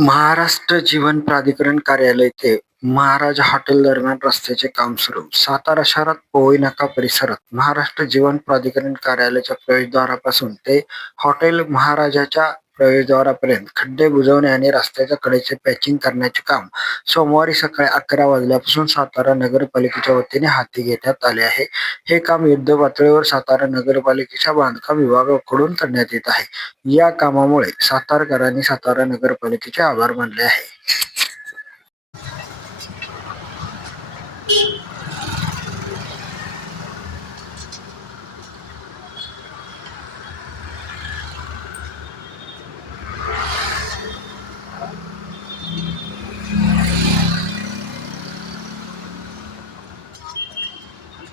महाराष्ट्र जीवन प्राधिकरण कार्यालय ते महाराज हॉटेल दरम्यान रस्त्याचे काम सुरू. सातारा शहरात पोवई नाका परिसरात. महाराष्ट्र जीवन प्राधिकरण कार्यालयाच्या प्रवेशद्वारापासून ते हॉटेल महाराजाच्या प्रवेशद्वारापर्यंत खड्डे बुजवणे आणि रस्त्याच्या कडेचे पॅचिंग करण्याचे काम सोमवारी सकाळी अकरा वाजल्यापासून सातारा नगरपालिकेच्या वतीने हाती घेण्यात आले आहे. हे काम युद्ध पातळीवर सातारा नगरपालिकेच्या बांधकाम विभागाकडून करण्यात येत आहे. या कामामुळे सातारकरांनी सातारा नगरपालिकेचे आभार मानले आहे.